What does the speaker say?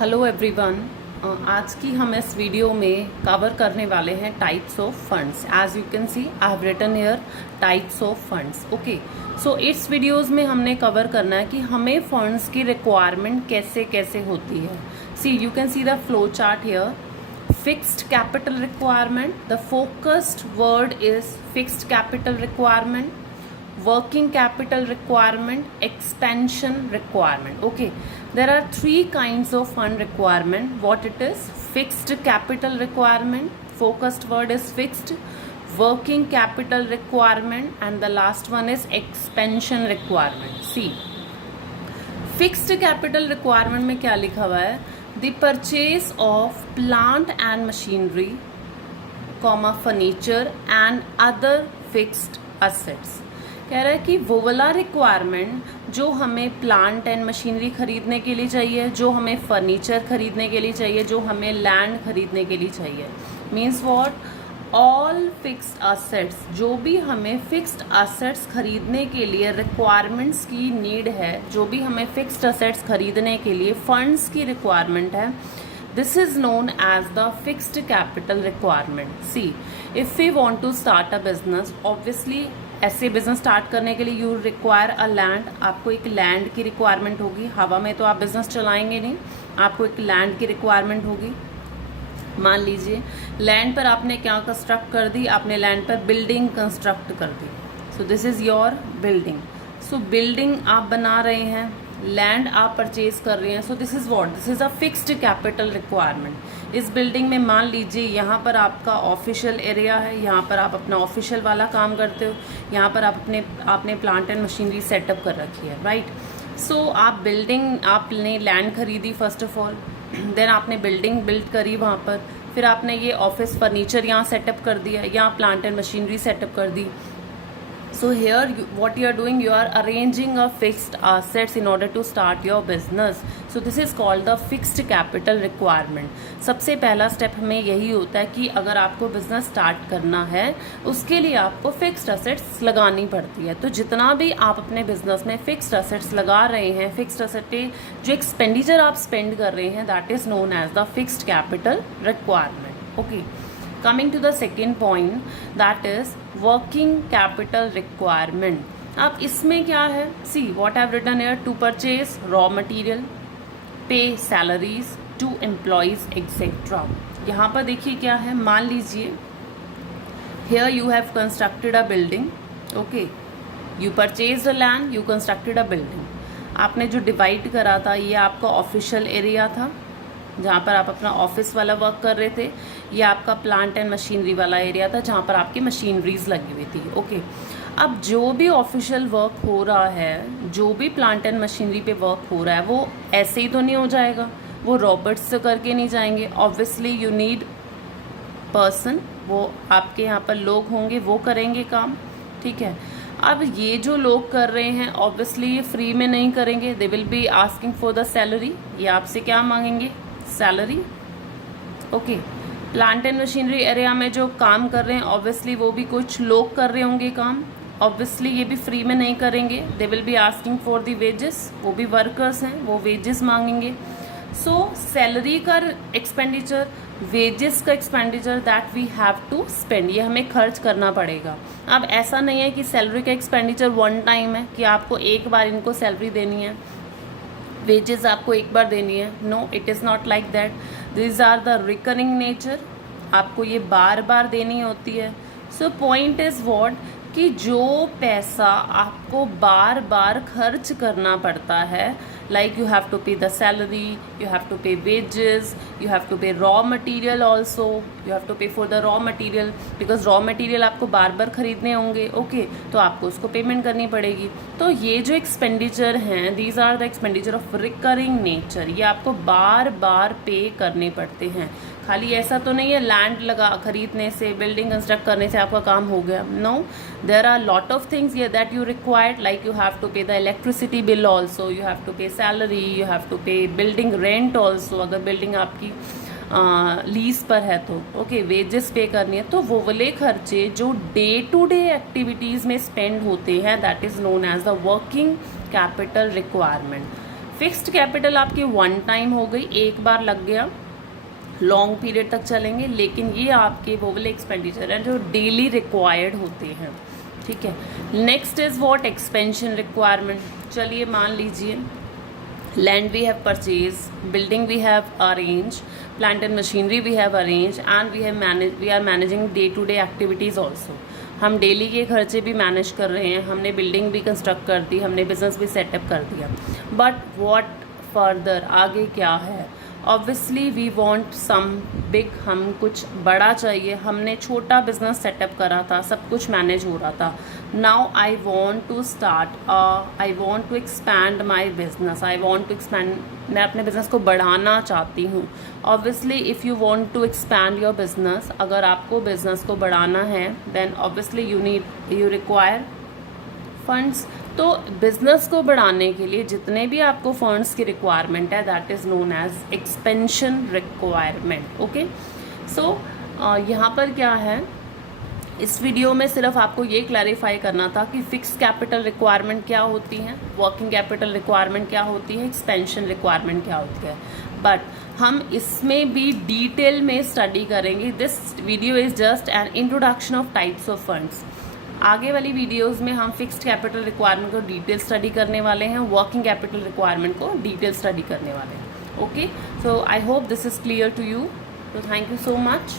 Hello everyone. आज की हम इस वीडियो में कवर करने वाले हैं types of funds. As you can see I have written here types of funds. Okay, so इस वीडियोस में हमने कवर करना है कि हमें फंड्स की रिक्वायरमेंट कैसे कैसे होती है। See you can see the flow chart here. Fixed capital requirement, the focused word is fixed capital requirement, working capital requirement, expansion requirement. Okay, there are three kinds of fund requirement. What it is? Fixed capital requirement, focused word is fixed, working capital requirement, and the last one is expansion requirement. See, fixed capital requirement में क्या लिखा हुआ है? The purchase of plant and machinery comma furniture and other fixed assets. कह रहा है कि वो वाला रिक्वायरमेंट जो हमें प्लांट एंड मशीनरी खरीदने के लिए चाहिए, जो हमें फर्नीचर खरीदने के लिए चाहिए, जो हमें लैंड खरीदने के लिए चाहिए, means what, all fixed assets, जो भी हमें फिक्स्ड असेट्स खरीदने के लिए रिक्वायरमेंट्स की नीड है, जो भी हमें फिक्स्ड असेट्स खरीदने के लिए फंड्स की रिक्वायरमेंट है, this is known as the fixed capital requirement. See, if we want to start a business, obviously ऐसे बिजनेस स्टार्ट करने के लिए यू रिक्वायर अ लैंड। आपको एक लैंड की रिक्वायरमेंट होगी। हवा में तो आप बिजनेस चलाएंगे नहीं, आपको एक लैंड की रिक्वायरमेंट होगी। मान लीजिए लैंड पर आपने क्या कंस्ट्रक्ट कर दी, आपने लैंड पर बिल्डिंग कंस्ट्रक्ट कर दी। So this is your building. So building आप बना रहे हैं, लैंड आप परचेज कर रहे हैं। सो this is what, this is a fixed capital requirement. इस बिल्डिंग में मान लीजिए यहाँ पर आपका ऑफिशियल एरिया है, यहाँ पर आप अपना ऑफिशियल वाला काम करते हो, यहाँ पर आपने प्लांट एंड मशीनरी सेटअप कर रखी है, राइट। सो आप बिल्डिंग, आपने लैंड खरीदी फर्स्ट ऑफ ऑल, देन आपने बिल्डिंग बिल्ड करी वहाँ पर, फिर आपने ये ऑफिस फर्नीचर यहाँ सेटअप कर दिया, यहाँ प्लांट एंड मशीनरी सेटअप कर दी। So here what you are doing, you are arranging a fixed assets in order to start your business. So this is called the fixed capital requirement. सबसे पहला step हमें यही होता है कि अगर आपको बिजनेस स्टार्ट करना है, उसके लिए आपको फिक्स्ड असेट्स लगानी पड़ती है। तो जितना भी आप अपने बिजनेस में फिक्स्ड असेट्स लगा रहे हैं, फिक्स्ड असेट पे जो एक्सपेंडिचर आप स्पेंड कर रहे हैं, that is known as the fixed capital requirement. Okay, coming to the second point, that is working capital requirement. अब इसमें क्या है? See what I have written here: to purchase raw material, pay salaries to employees, etc. यहाँ पर देखिए क्या है, मान लीजिए here you have constructed a building. Okay, you purchased a land, you constructed a building. आपने जो डिवाइड करा था, ये आपका ऑफिशियल एरिया था जहाँ पर आप अपना ऑफिस वाला वर्क कर रहे थे, ये आपका प्लांट एंड मशीनरी वाला एरिया था जहाँ पर आपकी मशीनरीज लगी हुई थी। ओके, अब जो भी ऑफिशियल वर्क हो रहा है, जो भी प्लांट एंड मशीनरी पे वर्क हो रहा है, वो ऐसे ही तो नहीं हो जाएगा, वो रॉबर्ट्स से करके नहीं जाएंगे। ऑब्वियसली यू नीड पर्सन, वो आपके यहाँ पर लोग होंगे, वो करेंगे काम, ठीक है। अब ये जो लोग कर रहे हैं, ऑब्वियसली ये फ्री में नहीं करेंगे, they will be asking for the salary. ये आपसे क्या मांगेंगे? Salary. Okay, plant and machinery area में जो काम कर रहे हैं, ऑब्वियसली वो भी कुछ लोग कर रहे होंगे काम, ऑब्वियसली ये भी फ्री में नहीं करेंगे, they will be asking for the wages. वो भी वर्कर्स हैं, वो वेजेस मांगेंगे। सो सैलरी का एक्सपेंडिचर, वेजेस का expenditure, that we have to spend, ये हमें खर्च करना पड़ेगा। अब ऐसा नहीं है कि सैलरी का एक्सपेंडिचर वन टाइम है कि आपको एक बार इनको सैलरी देनी है, वेजेस आपको एक बार देनी है। No, it is not like that. This are the recurring nature, आपको ये बार बार देनी होती है। सो पॉइंट इज व्हाट, कि जो पैसा आपको बार बार खर्च करना पड़ता है, like you have to pay the salary, you have to pay wages, you have to pay raw material also, you have to pay for the raw material, because raw material आपको बार बार खरीदने होंगे। ओके, तो आपको उसको payment करनी पड़ेगी। तो ये जो एक्सपेंडिचर हैं, these are the expenditure of recurring nature, ये आपको बार बार पे करने पड़ते हैं। खाली ऐसा तो नहीं है लैंड लगा खरीदने से, बिल्डिंग कंस्ट्रक्ट करने से आपका काम हो गया। No, there are lot of things that you required, like you have to pay the electricity bill also, you have to pay salary, you have to pay building rent also, अगर building आपकी lease पर है तो। Okay, wages पे करनी है। तो वो वाले खर्चे जो डे टू डे एक्टिविटीज़ में स्पेंड होते हैं, that is known as the working capital requirement. Fixed capital आपकी वन टाइम हो गई, एक बार लग गया, लॉन्ग पीरियड तक चलेंगे, लेकिन ये आपके वो वाले एक्सपेंडिचर हैं जो डेली रिक्वायर्ड होते हैं, ठीक है। Next is what, expansion requirement. चलिए मान लीजिए land we have purchase, building we have arrange, plant and machinery we have arrange and we are managing day to day activities also. हम डेली के खर्चे भी मैनेज कर रहे हैं, हमने बिल्डिंग भी कंस्ट्रक्ट कर दी, हमने बिजनेस भी सेटअप कर दिया, बट व्हाट फर्दर, आगे क्या है। Obviously we want some big, हम कुछ बड़ा चाहिए। हमने छोटा बिजनेस सेटअप करा था, सब कुछ मैनेज हो रहा था। Now I want to start, I want to expand my business, I want to expand, मैं अपने बिजनेस को बढ़ाना चाहती हूँ। Obviously if you want to expand your business, अगर आपको बिजनेस को बढ़ाना है, then obviously you require funds. तो बिजनेस को बढ़ाने के लिए जितने भी आपको फंड्स की रिक्वायरमेंट है, that is known as expansion requirement. Okay, so यहाँ पर क्या है, इस वीडियो में सिर्फ आपको ये क्लैरिफाई करना था कि फिक्स कैपिटल रिक्वायरमेंट क्या होती है, वर्किंग कैपिटल रिक्वायरमेंट क्या होती है, एक्सपेंशन रिक्वायरमेंट क्या होती है, बट हम इसमें भी डिटेल में स्टडी करेंगे। This video is just an introduction of types of funds. आगे वाली वीडियोस में हम फिक्स्ड कैपिटल रिक्वायरमेंट को डिटेल स्टडी करने वाले हैं, वर्किंग कैपिटल रिक्वायरमेंट को डिटेल स्टडी करने वाले हैं। Okay, so I hope this is clear to you, तो थैंक यू सो मच।